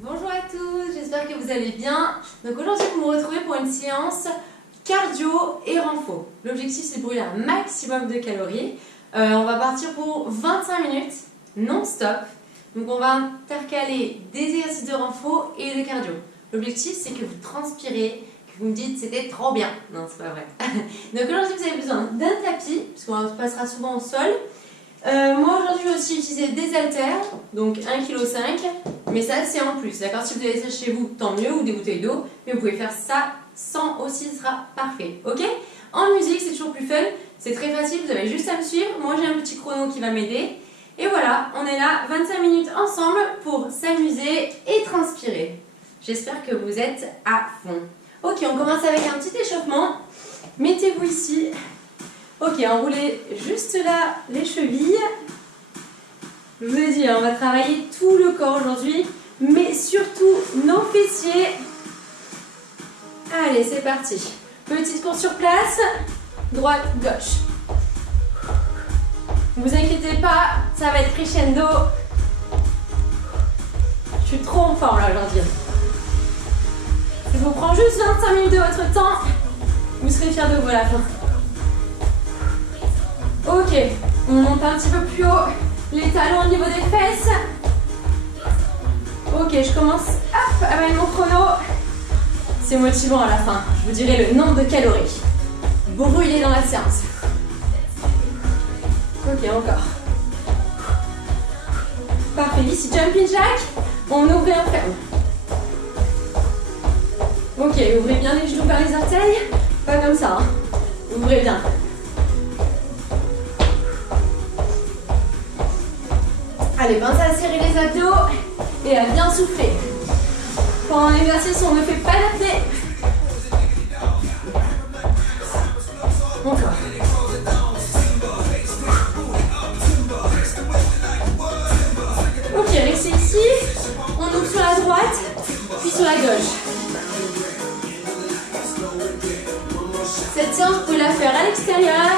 Bonjour à tous, j'espère que vous allez bien. Donc aujourd'hui vous me retrouvez pour une séance cardio et renfo. L'objectif c'est de brûler un maximum de calories. On va partir pour 25 minutes non-stop. Donc on va intercaler des exercices de renfo et de cardio. L'objectif c'est que vous transpirez, que vous me dites c'était trop bien. Non, c'est pas vrai. Donc aujourd'hui vous avez besoin d'un tapis, parce qu'on passera souvent au sol. Moi aujourd'hui je vais aussi utiliser des haltères, donc 1,5 kg, mais ça c'est en plus, d'accord? Si vous avez ça chez vous, tant mieux, ou des bouteilles d'eau, mais vous pouvez faire ça sans aussi, ce sera parfait, ok? En musique c'est toujours plus fun, c'est très facile, vous avez juste à me suivre, moi j'ai un petit chrono qui va m'aider, et voilà, on est là 25 minutes ensemble pour s'amuser et transpirer. J'espère que vous êtes à fond. Ok, on commence avec un petit échauffement, mettez-vous ici. Ok, enroulez juste là les chevilles. Je vous ai dit, on va travailler tout le corps aujourd'hui, mais surtout nos fessiers. Allez, c'est parti. Petite course sur place, droite, gauche. Ne vous inquiétez pas, ça va être crescendo. Je suis trop en forme là aujourd'hui. Je vous prends juste 25 minutes de votre temps, vous serez fiers de vous à la fin. Ok, on monte un petit peu plus haut, les talons au niveau des fesses. Ok, je commence à mettre mon chrono. C'est motivant à la fin, je vous dirai le nombre de calories. Brûlez dans la séance. Ok, encore. Parfait, ici jumping jack, on ouvre et on ferme. Ok, ouvrez bien les genoux vers les orteils, pas comme ça, hein. Ouvrez bien. Allez, pensez à serrer les abdos et à bien souffler. Pendant l'exercice, on ne fait pas d'apnée. Encore. Ok, restez ici. On ouvre sur la droite, puis sur la gauche. Cette séance, vous pouvez la faire à l'extérieur,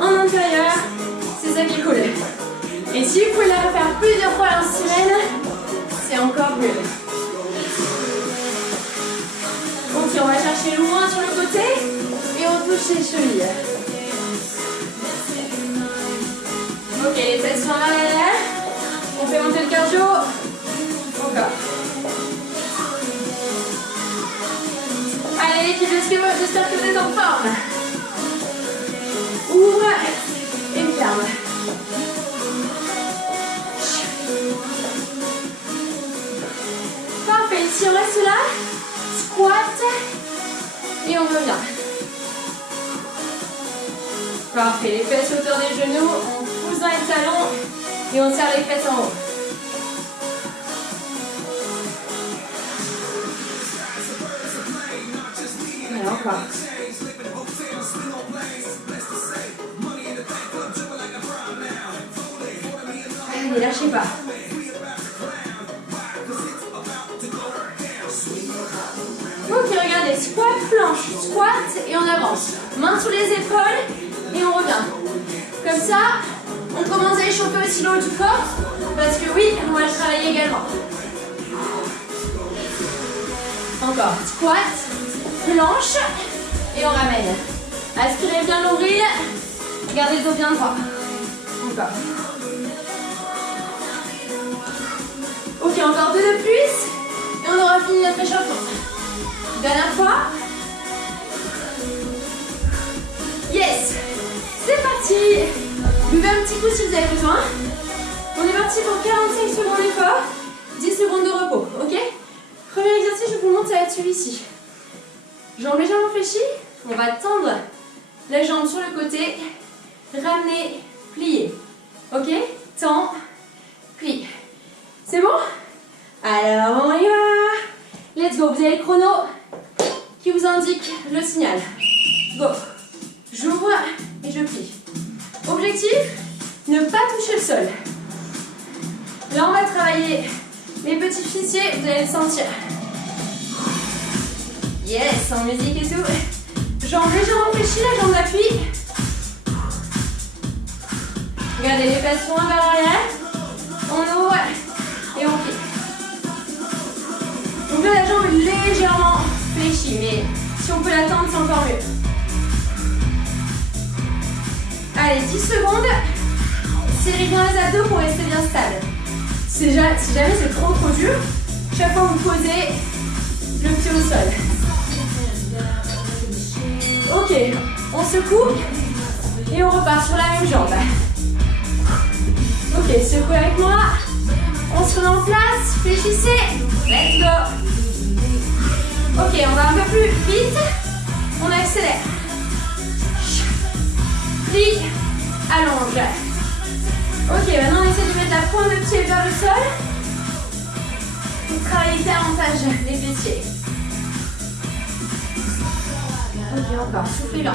en intérieur. C'est ça qui est cool. Et si vous pouvez la refaire plusieurs fois dans la semaine, c'est encore mieux. Ok, on va chercher loin sur le côté et on touche les chevilles. Ok, les fesses sont à l'arrière. On fait monter le cardio. Encore. Allez l'équipe de ski, j'espère que vous êtes en forme. Ouvre et ferme. Parfait, ici on reste là, squat et on revient. Parfait, les fesses hauteur des genoux, on pousse dans les talons et on serre les fesses en haut. Voilà, encore. Allez, lâchez pas. Ok, regardez, squat, planche, squat et on avance. Main sous les épaules et on revient. Comme ça, on commence à échauffer aussi le haut du corps parce que oui, on va le travailler également. Encore, squat, planche et on ramène. Aspirez bien le nombril, gardez le dos bien droit. Encore. Ok, encore deux de plus et on aura fini notre échauffement. Dernière fois. Yes. C'est parti. Buvez un petit coup si vous avez besoin. On est parti pour 45 secondes d'effort, 10 secondes de repos, ok? Premier exercice, je vous montre, ça va être celui-ci. Jambes légèrement fléchies. On va tendre les jambes sur le côté, ramener, plier. Ok? Tends, plie. C'est bon? Alors on y va. Let's go. Vous avez le chrono qui vous indique le signal. Go. J'ouvre et je plie. Objectif, ne pas toucher le sol. Là, on va travailler les petits fessiers, vous allez le sentir. Yes, en musique et tout. Jambes légèrement fléchies, la jambe d'appui. Regardez, les fesses loin vers l'arrière. On ouvre et on plie. légèrement fléchie, mais si on peut l'attendre, c'est encore mieux. Allez, 10 secondes. Serrez bien les abdos pour rester bien stable. Si jamais c'est trop dur, chaque fois vous posez le pied au sol. Ok, on secoue et on repart sur la même jambe. Ok, secouez avec moi. On se remet en place, fléchissez. Let's go. Ok, on va un peu plus vite. On accélère. Plie, allonge. Ok, maintenant on essaie de mettre la pointe de pied vers le sol. Pour travailler davantage les fessiers. Ok, encore, soufflez là.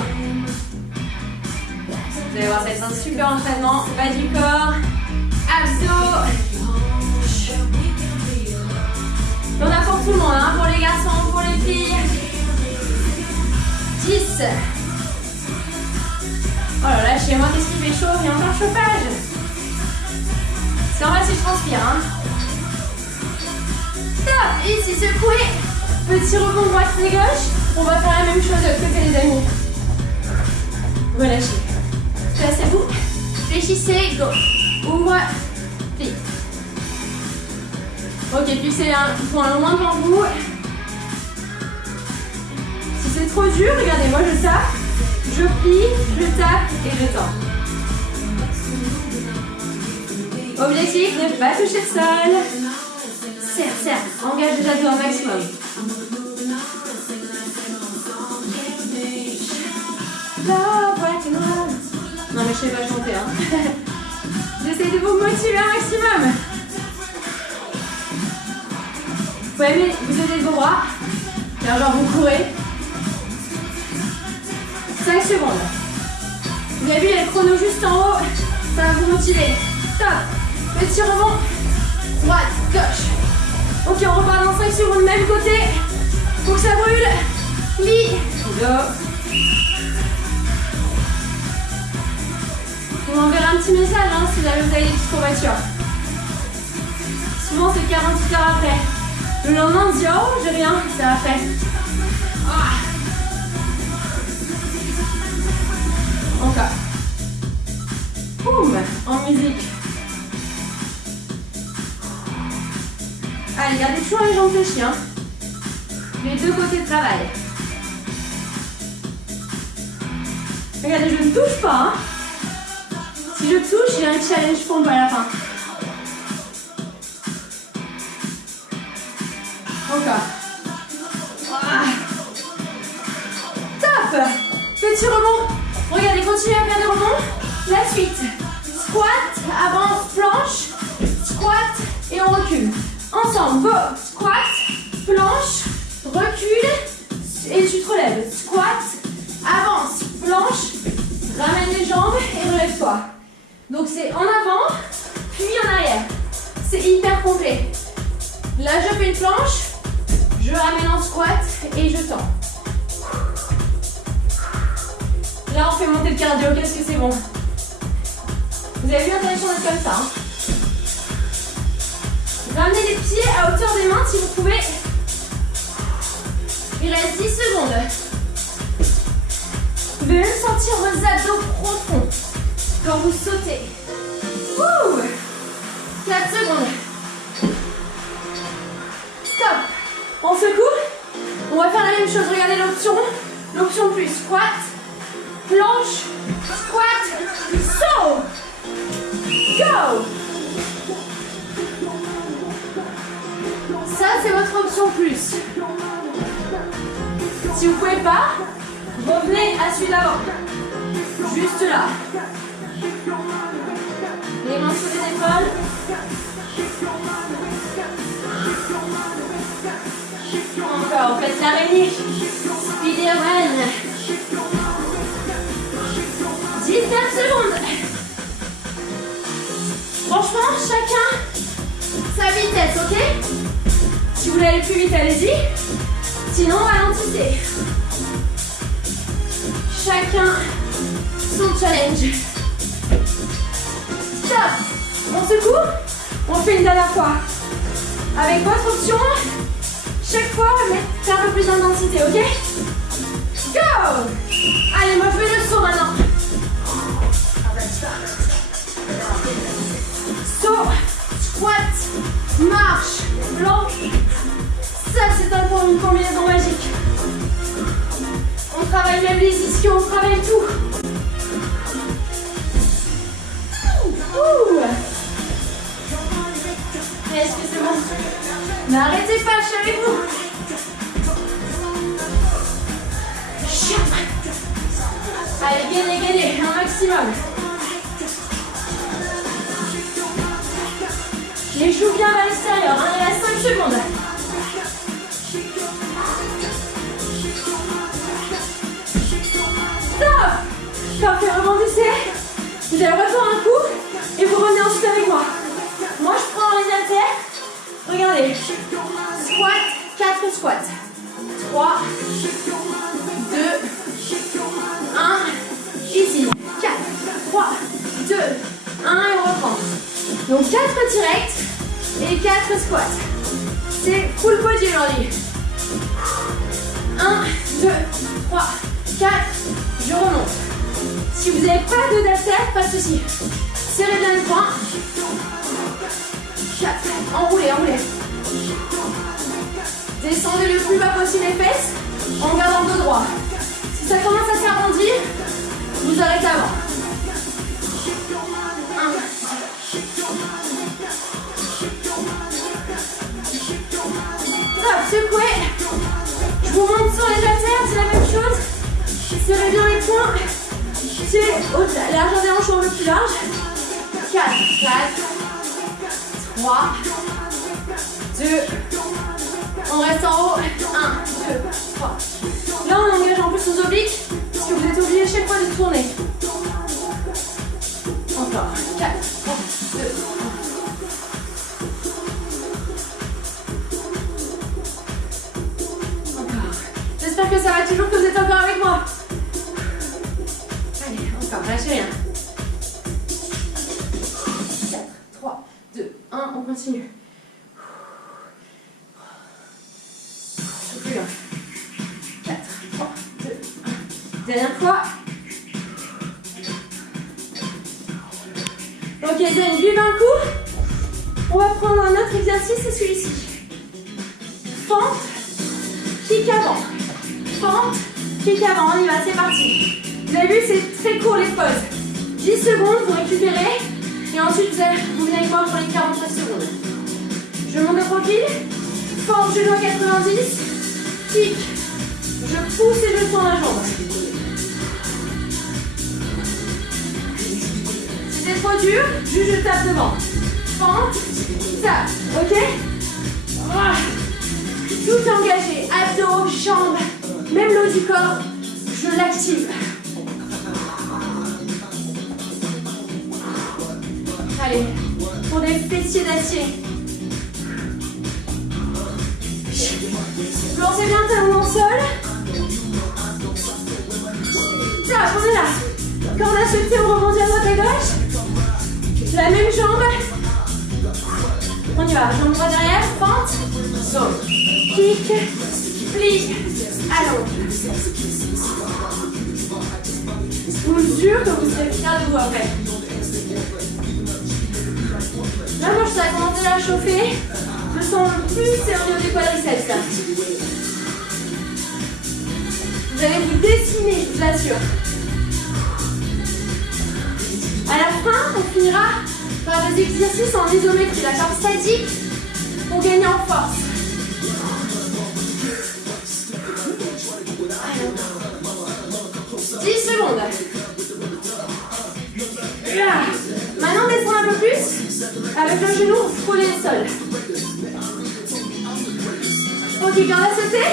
Vous allez voir, ça va être un super entraînement. Bas du corps, abdos. On a pour tout le monde, hein, pour les garçons, pour les filles. 10. Oh là là, chez moi, qu'est-ce qui fait chaud? Il y a encore le chauffage. C'est normal si je transpire. Hein. Top. Ici, secouez. Petit rebond droite et gauche. On va faire la même chose de l'autre côté, les amis. Relâchez. Placez-vous. Fléchissez. Go. Ouvre. Plie. Ok, fixez un point loin devant vous. Si c'est trop dur, regardez, moi je tape. Je plie, je tape et je tends. Objectif, ne pas toucher le sol. Serre, serre. Engage les abdos au maximum. Non mais je sais pas chanter. Hein. J'essaie de vous motiver un maximum. Vous pouvez vous aider de vos bras. Là, genre vous courez. 5 secondes. Vous avez vu, il y a le chrono juste en haut. Ça va vous motiver. Top. Petit rebond. Droite, gauche. Ok, on repart dans 5 secondes. Même côté. Faut que ça brûle. Plie. Go. Vous m'enverrez un petit message hein, si jamais vous avez des petites courbatures. Souvent, c'est 48 heures après. Le lendemain, on se dit oh, j'ai rien. Ça va fait. Ah. Encore. Boum, en musique. Allez, gardez toujours les jambes fléchies. Hein. Les deux côtés de travail. Regardez, je ne touche pas. Hein. Si je touche, j'ai un challenge pompe à la fin. Encore. Ah. Top. Petit rebond. Regardez, continuez à faire des rebonds. La suite. Squat, avance, planche. Squat et on recule. Ensemble, go. Squat, planche, recule et tu te relèves. Squat, avance, planche, ramène les jambes et relève-toi. Donc c'est en avant, puis en arrière. C'est hyper complet. Là, je fais une planche, je ramène en squat et je tends. Là, on fait monter le cardio. Qu'est-ce que c'est bon? Vous avez vu l'intéressant d'être comme ça. Hein. Ramenez les pieds à hauteur des mains si vous pouvez. Il reste 10 secondes. Vous devez même sentir vos abdos profonds quand vous sautez. Ouh. 4 secondes. Top. On secoue. On va faire la même chose. Regardez l'option. L'option plus squat, planche, squat, saut. Go. Ça, c'est votre option plus. Si vous ne pouvez pas, revenez à celui d'avant. Juste là. Les mains sous les épaules. Encore, faites l'araignée. Spider-Man. 19 secondes. Franchement, chacun sa vitesse, ok? Si vous voulez aller plus vite, allez-y. Sinon, ralentissez. Chacun son challenge. Stop. On secoue. On fait une dernière fois. Avec votre option, Chaque fois, mettez un peu plus d'intensité, ok? Go! Allez, moi je fais le saut maintenant. Saut, squat, marche, planche. Ça, c'est pour une combinaison magique. On travaille même les ischios, on travaille tout. Est-ce que c'est bon? N'arrêtez pas, je suis avec vous. Allez, gainez, un maximum. Les joues bien à l'extérieur, hein, il reste 5 secondes. Stop! Parfait, rebondissez. Vous allez refaire un coup et vous revenez ensuite avec moi. Moi, je prends les haltères. Regardez. Squat, 4 squats. 3, 2, 1. Ici. 4, 3, 2, 1 et on reprend. Donc 4 directs et 4 squats. C'est full body aujourd'hui. 1, 2, 3, 4. Je remonte. Si vous n'avez pas de haltères, pas de souci. Serrez bien les poings. 4. Enroulez, enroulez. Descendez le plus bas possible les fesses en gardant le dos droit. Si ça commence à s'arrondir, vous arrêtez avant. 1. Top, secouez. Je vous montre sur les haltères, c'est la même chose. Serrez bien les poings. C'est la largeur des hanches un peu plus large. 4, 3, 2, on reste en haut. 1, 2, 3. Là, on engage en plus nos obliques, parce que vous êtes obligé chaque fois de tourner. Encore. 4, 3, 2, 1. Encore. J'espère que ça va toujours, que vous êtes encore avec moi. Allez, encore, lâchez rien. 4, 3, 2, 1, on continue. Plus 1. 4, 3, 2, 1. Dernière fois. Ok, les amis, buvez un coup. On va prendre un autre exercice, c'est celui-ci. Fente, kick avant. Fente, kick avant, on y va, c'est parti. Vous avez vu, c'est très court les pauses. 10 secondes, vous récupérez. Et ensuite, vous venez avec moi pour les 45 secondes. Je monte de profil. Fente, genou à 90. Kick. Je pousse et je tends la jambe. Si c'est trop dur, juste je tape devant. Fente, tape, ok? Tout est engagé, abdos, jambes, même le haut du corps, je l'active. Allez, pour des fessiers d'acier. Lancez bien le talon au sol. Tape, on est là. Quand on a sauté, on rebondit à droite à gauche. La même jambe. On y va, jambe droite derrière, fente, saute, kick, plie, allonge. Je vous jure que vous serez fiers de vous après. Là, moi, ça a commencé à chauffer. Je me sens le plus sérieux des quadriceps. Là. Vous allez vous dessiner, je vous l'assure. À la fin, on finira par des exercices en isométrie, d'accord, statique, pour gagner en force. Allez, 10 secondes. Là. Maintenant, descend un peu plus. Avec le genou, frôlez le sol. Ok, quand on a sauté,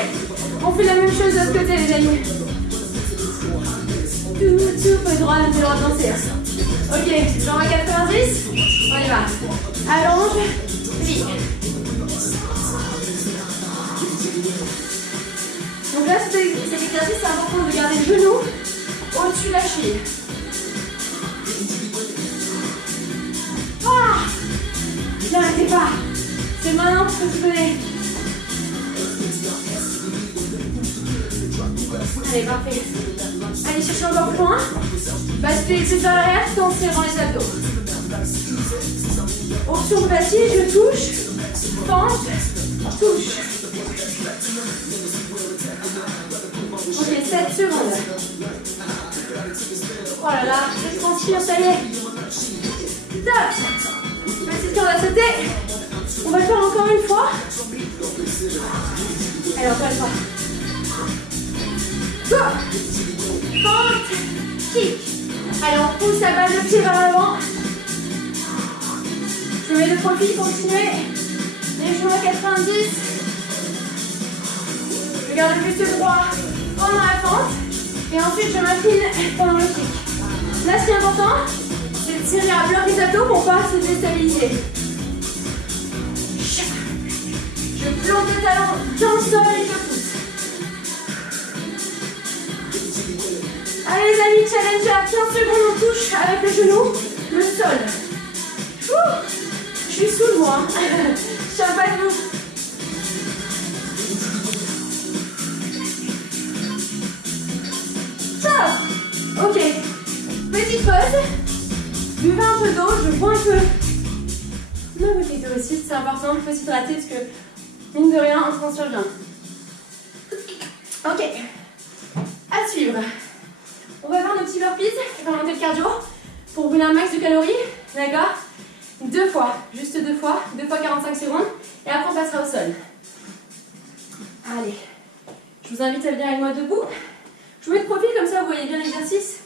on fait la même chose de l'autre côté, les amis. Tout, pas le droit de danser. Ok, jambe à 90, on y va. Allonge, plie. Donc là, cet exercice, c'est important de garder le genou au-dessus de la cheville. N'arrêtez pas. C'est maintenant que vous venez. Allez, parfait. Allez, cherchez encore plus loin. Basculez les pieds vers l'arrière tout en serrant les abdos. Option facile, je touche, pente, touche. Ok, 7 secondes. Oh là là, expansion, ça y est. Top. Petite corde à sauter. On va le faire encore une fois. Allez, encore une fois. Go. Pente, kick. Allez, on pousse la balle de pied vers l'avant. Je mets le profil, continuez. Les genoux à 90. Je garde le buste droit pendant la pente. Et ensuite, je m'incline pendant le kick. Là, ce qui est important, c'est de tirer à bloc les abdos pour ne pas se déstabiliser. Je plante le talon dans le sol et je pousse. Allez les amis, challenge à 15 secondes, on touche avec le genou, le sol. Ouh, je suis sous moi, je tiens pas debout. Top. Ok, petite pause. Buvez un peu d'eau, je bois un peu. Ma bouteille d'eau aussi, c'est important, il faut s'hydrater parce que mine de rien, on transpire bien. Ok, à suivre. On va faire nos petits burpees, on va monter le cardio pour brûler un max de calories, d'accord? 2 fois, juste 2 fois 45 secondes et après on passera au sol. Allez, je vous invite à venir avec moi debout. Je vous mets de profil comme ça vous voyez bien l'exercice.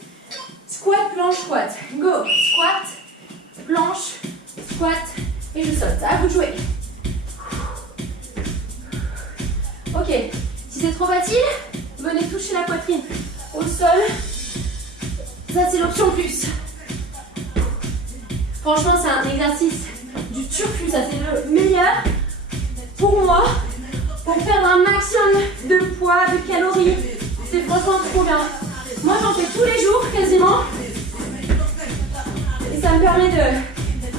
Squat, planche, squat. Go, squat, planche, squat et je saute. À vous de jouer. Ok, si c'est trop facile, venez toucher la poitrine au sol. Ça c'est l'option plus. Franchement c'est un exercice du turfu, ça c'est le meilleur pour moi pour perdre un maximum de poids, de calories. C'est franchement trop bien. Moi j'en fais tous les jours quasiment. Et ça me permet de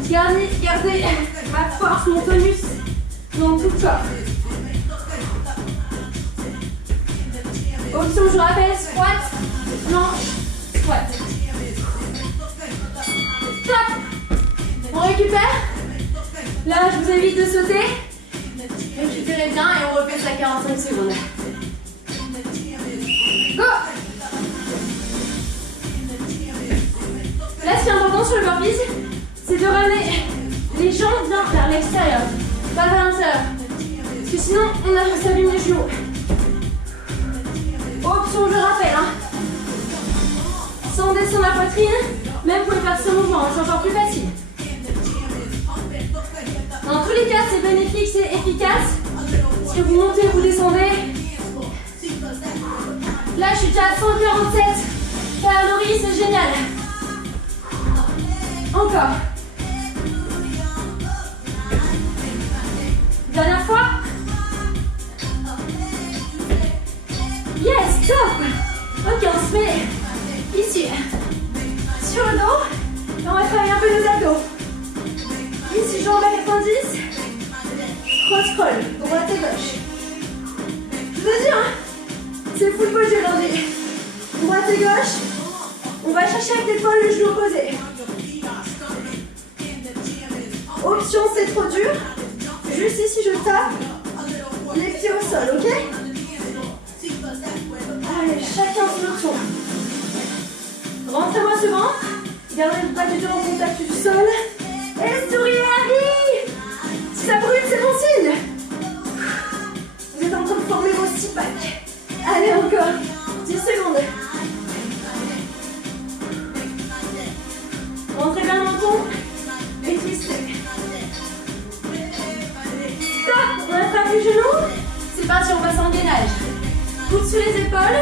garder ma force, mon tonus dans tout le corps. Option, je rappelle, squat, planche, squat. Top. On récupère. Là, je vous invite de sauter. Récupérez bien et on refait ça 45 secondes. Go. Là, ce qui est important sur le burpees, c'est de ramener les jambes bien vers l'extérieur, pas vers l'intérieur. Parce que sinon, on s'abîme les genoux. Option, je rappelle, hein. Sans descendre la poitrine, même vous pouvez faire ce mouvement, c'est encore plus facile. Dans tous les cas, c'est bénéfique, c'est efficace. Parce que vous montez, vous descendez. Là, je suis déjà à 147 calories, c'est génial. Encore. Dernière fois. Yes, top. Ok, on se met ici, sur le dos. Et on va travailler un peu nos abdos. Ici, jambes à 90. Cross-roll, droite et gauche. Je vous dis, hein, c'est full body aujourd'hui. Droite et gauche. On va chercher avec l'épaule le genou opposé. Option, c'est trop dur. Juste ici, je tape les pieds au sol, ok? Allez, chacun son option. Rentrez-moi ce ventre. Gardez le bras du dos en contact du sol. Et souriez à vie. Si ça brûle, c'est bon signe. Vous êtes en train de former vos 6 packs. Allez, encore 10 secondes. Rentrez bien dans le pont et twistez. Stop. On attrape les genoux. C'est parti, on passe en gainage. Coude sous les épaules.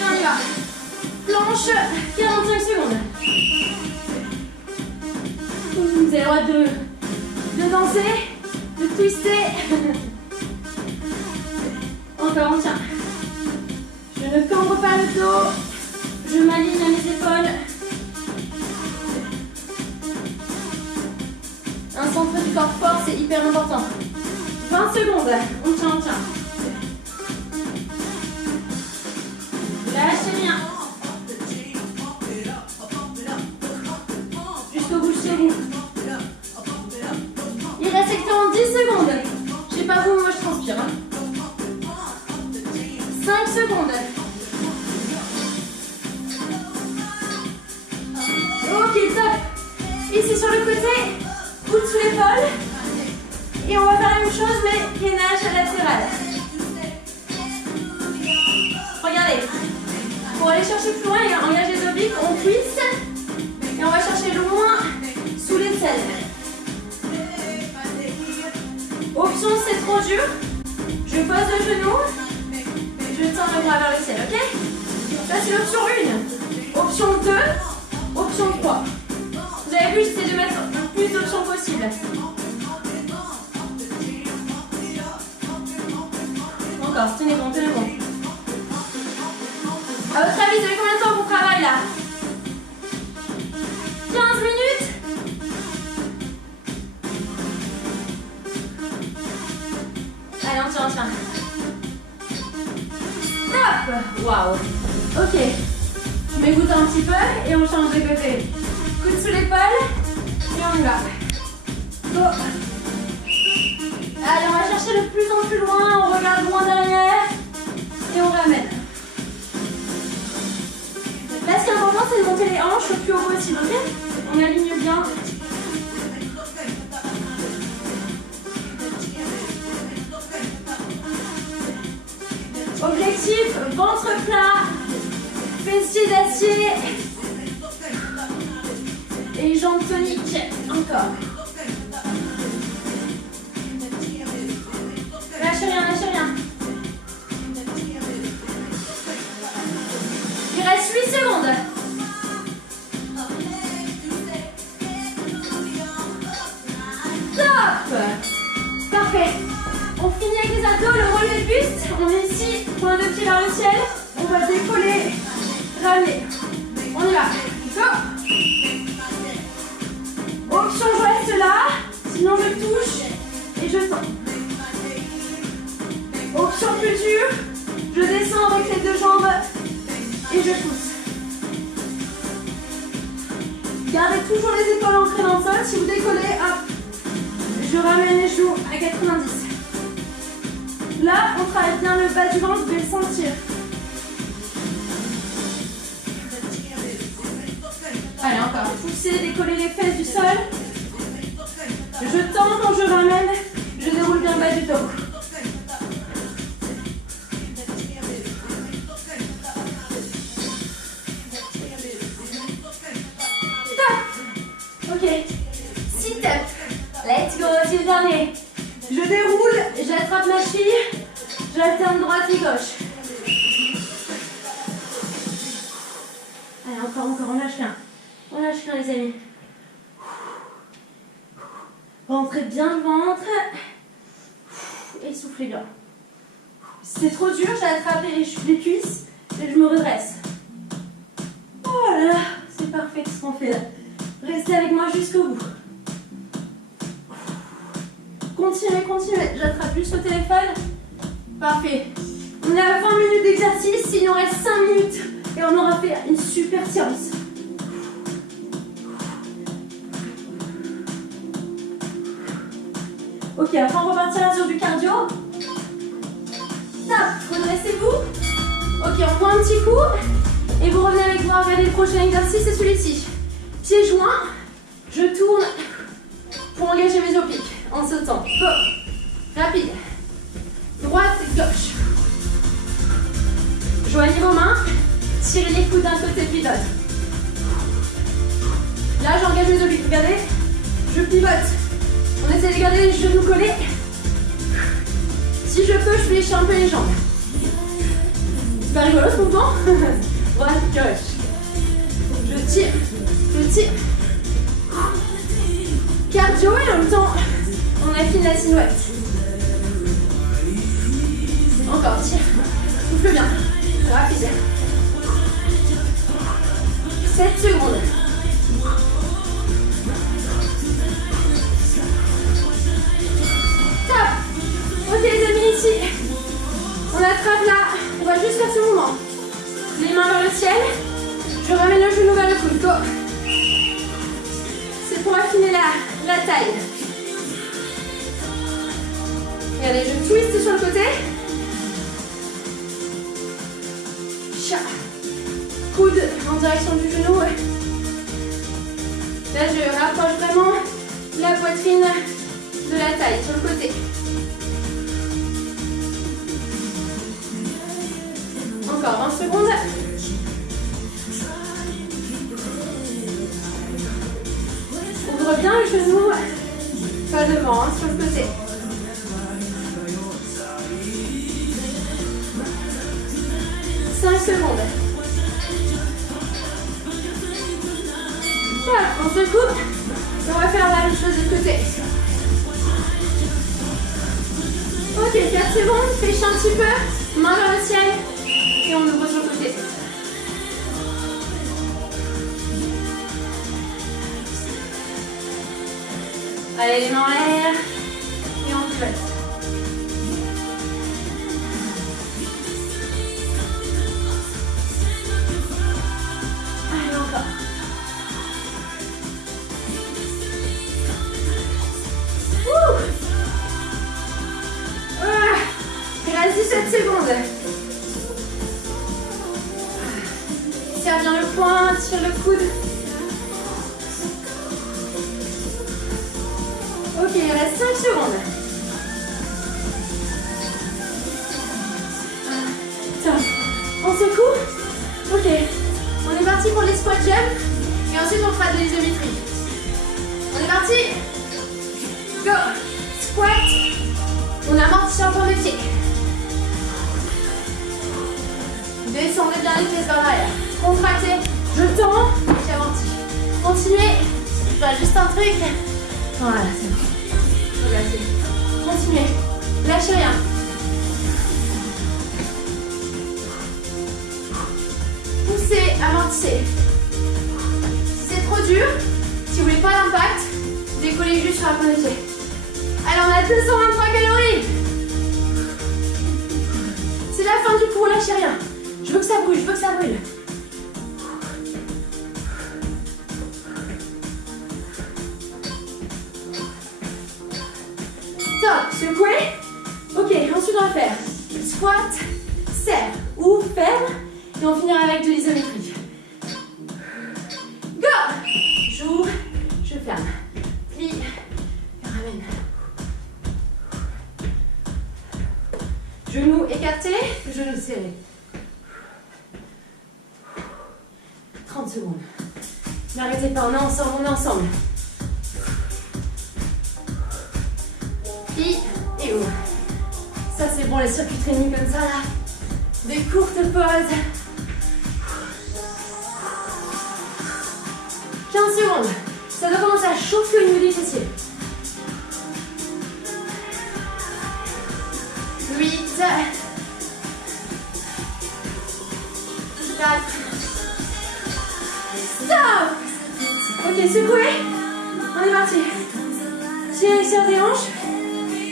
Et on y va. Planche, 45 secondes. Vous avez le droit de danser, de twister. Encore, on tient. Je ne cambre pas le dos. Je m'aligne à mes épaules. Un centre du corps fort, c'est hyper important. 20 secondes. On tient, on tient. secondes. Ok, top. Ici sur le côté, coude sous l'épaule. Et on va faire la même chose, mais gainage latéral. Regardez. Pour aller chercher plus loin et engager les obliques, on twist. Et on va chercher loin sous les selles. Option, c'est trop dur. Je pose le genou. Je tends le bras vers le ciel, ok? Ça, c'est l'option 1. Option 2. Option 3. Vous avez vu, j'essaie de mettre le plus d'options possible. Encore, tenez bon, tenez bon. À votre avis, vous avez combien de temps pour travail là? 15 minutes? Allez, on tient, on tient. Top! Waouh! Ok. Je m'égoutte un petit peu et on change de côté. Coude sous l'épaule et on y va. Go! Allez, on va chercher de plus en plus loin. On regarde loin derrière et on ramène. Là, ce qui est important, c'est de monter les hanches le plus haut possible, ok? On aligne bien. Objectif, ventre plat, fessiers d'acier et jambes toniques. Encore. Lâchez rien, lâchez rien. Il reste 8 secondes. Top! Parfait. On finit avec les abdos, le relevé de buste. On est ici, point de pied vers le ciel. On va décoller, ramener. On y va. Go! Option, je reste là. Sinon, je touche et je tends. Option plus dure. Je descends avec les deux jambes et je pousse. Gardez toujours les épaules ancrées dans le sol. Si vous décollez, hop, je ramène les genoux à 90. Là, on travaille bien le bas du ventre, vous devez le sentir. Allez, encore. Poussez, décollez les fesses du sol. Je tends quand je ramène, je déroule bien le bas du dos. Stop. Ok. Sit up. Let's go, c'est le dernier. Je déroule, j'attrape ma cheville, j'alterne droite et gauche. Allez, encore, on lâche rien. On lâche rien, les amis. Rentrez bien le ventre. Et soufflez bien. Si c'est trop dur, j'ai attrapé les cuisses et je me redresse. Voilà, c'est parfait tout ce qu'on fait là. Restez avec moi jusqu'au bout. Continuez, j'attrape juste le téléphone. Parfait. On est à 20 minutes d'exercice, il nous reste 5 minutes et on aura fait une super séance. Ok, après on repartira sur du cardio. Stop, redressez-vous. Ok, on prend un petit coup et vous revenez avec moi. Regardez le prochain exercice, c'est celui-ci. Pieds joints, je tourne pour engager mes obliques. En sautant. Go. Rapide. Droite, gauche. Joignez vos mains. Tirez les coudes d'un côté puis de l'autre. Là, j'engage mes obliques. Regardez. Je pivote. On essaie de garder les genoux collés. Si je peux, je fléchis un peu les jambes. C'est pas rigolo ce mouvement. Droite, gauche. Je tire. Cardio et en même temps, on affine la silhouette. Encore, tire. Souffle bien. Rapide. 7 secondes. Top. Ok les amis, ici. On attrape là. On va juste faire ce mouvement. Les mains vers le ciel. Je ramène le genou vers le coude. Go. C'est pour affiner la taille. Regardez, je twist sur le côté. coude en direction du genou. Là, je rapproche vraiment la poitrine de la taille sur le côté. Encore 20 secondes. Ouvre bien le genou, pas devant, hein, sur le côté. Secondes. Voilà, on se coupe et on va faire la même chose de côté. Ok, 4 secondes, fléchis un petit peu, main vers le ciel et on ouvre sur le côté. Allez, les mains en l'air et on pivote. Il reste 17 secondes. Serre bien le poing, tire le coude. Ok, il reste 5 secondes. Top. On secoue. Ok. On est parti pour les squat jump. Et ensuite on fera de l'isométrie. On est parti. Go. Squat. On amortit un peu les pieds. Descendez bien les pieds vers l'arrière. Contractez. Je tends. J'amortis. Continuez. Je fais juste un truc. Voilà, c'est bon. Relâchez. Continuez. Lâchez rien. Poussez, amortissez. Si c'est trop dur, si vous voulez pas d'impact, décollez juste sur la pointe des pieds. Allez, on a 223 calories. C'est la fin du cours, lâchez rien. Je veux que ça bouge, je veux que ça brûle. Top, secouez. Ok, ensuite on va faire squat, serre ou ferme. Et on finira avec de l'isométrie. Go. J'ouvre, je ferme. Plie et ramène. Genoux écartés, genoux serrés. 30 secondes. N'arrêtez pas, on est ensemble, on est ensemble. Plie et ouvre. Ça c'est bon, les circuits training comme ça là. Des courtes pauses. 15 secondes. Ça doit commencer à chauffer au niveau des fessiers. 8. 4. Stop. Ok, secouez. On est parti. Tirez sur des hanches.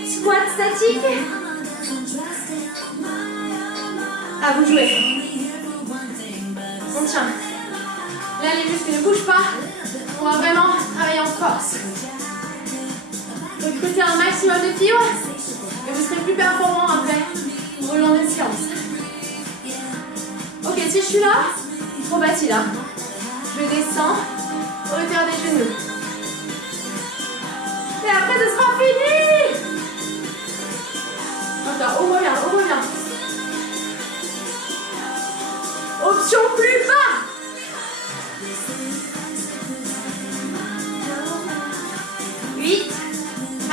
Squat statique. À vous jouer. On tient. Là, les muscles ne bougent pas. On va vraiment travailler en force. Recrutez un maximum de fibres et vous serez plus performant après au long des séances. Ok, si je suis là, trop facile là. Je descends, hauteur des genoux. Et après, ce sera fini. Encore, ouvre bien, ouvre bien. Option plus bas.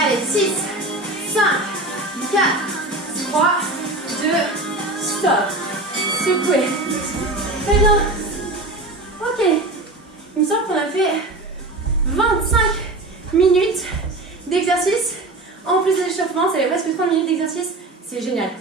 Allez, 6, 5, 4, 3, 2, stop. Secouez. Très bien. Ok. Il me semble qu'on a fait 25 minutes d'exercice. En plus de l'échauffement, ça fait presque 30 minutes d'exercice. C'est génial.